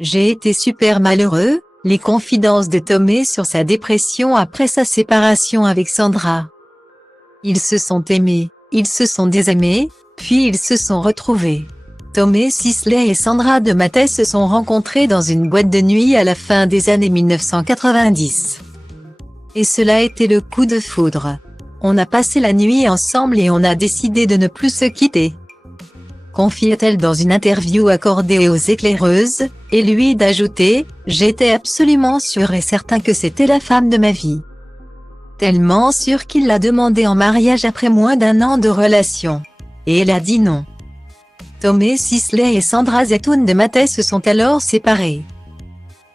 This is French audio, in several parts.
J'ai été super malheureux, les confidences de Tomé sur sa dépression après sa séparation avec Sandra. Ils se sont aimés, ils se sont désaimés, puis ils se sont retrouvés. Tomé Sisley et Sandra de Mattei se sont rencontrés dans une boîte de nuit à la fin des années 1990. Et cela a été le coup de foudre. On a passé la nuit ensemble et on a décidé de ne plus se quitter. Confie-t-elle dans une interview accordée aux éclaireuses, et lui d'ajouter « J'étais absolument sûr et certain que c'était la femme de ma vie. » Tellement sûr qu'il l'a demandé en mariage après moins d'1 an de relation. Et elle a dit non. Tomé Sisley et Sandra Zetoun de Mattei se sont alors séparés.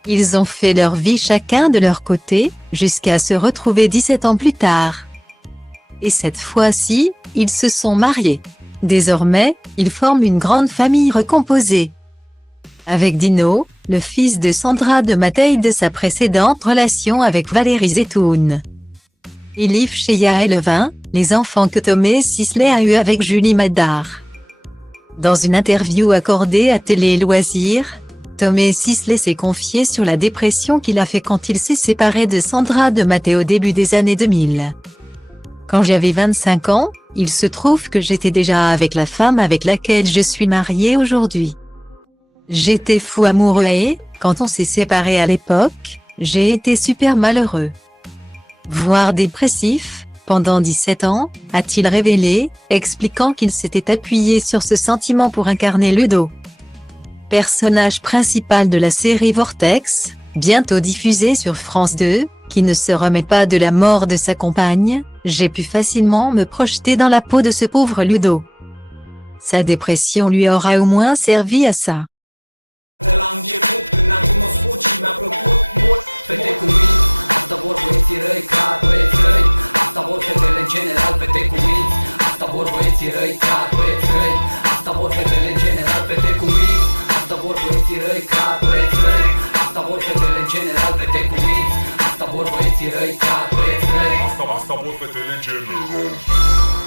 Ils ont fait leur vie chacun de leur côté, jusqu'à se retrouver 17 ans plus tard. Et cette fois-ci, ils se sont mariés. Désormais, ils forment une grande famille recomposée. Avec Dino, le fils de Sandra de Mattei de sa précédente relation avec Valérie Zetoun. Et Liv Sheya et Levin, les enfants que Tomé Sisley a eus avec Julie Madar. Dans une interview accordée à Télé Loisirs, Tomé Sisley s'est confié sur la dépression qu'il a fait quand il s'est séparé de Sandra de Mattei au début des années 2000. Quand j'avais 25 ans, il se trouve que j'étais déjà avec la femme avec laquelle je suis marié aujourd'hui. J'étais fou amoureux et, quand on s'est séparés à l'époque, j'ai été super malheureux. Voire dépressif, pendant 17 ans, a-t-il révélé, expliquant qu'il s'était appuyé sur ce sentiment pour incarner Ludo. Personnage principal de la série Vortex, bientôt diffusée sur France 2, qui ne se remet pas de la mort de sa compagne, j'ai pu facilement me projeter dans la peau de ce pauvre Ludo. Sa dépression lui aura au moins servi à ça. Asta vor fetele în general.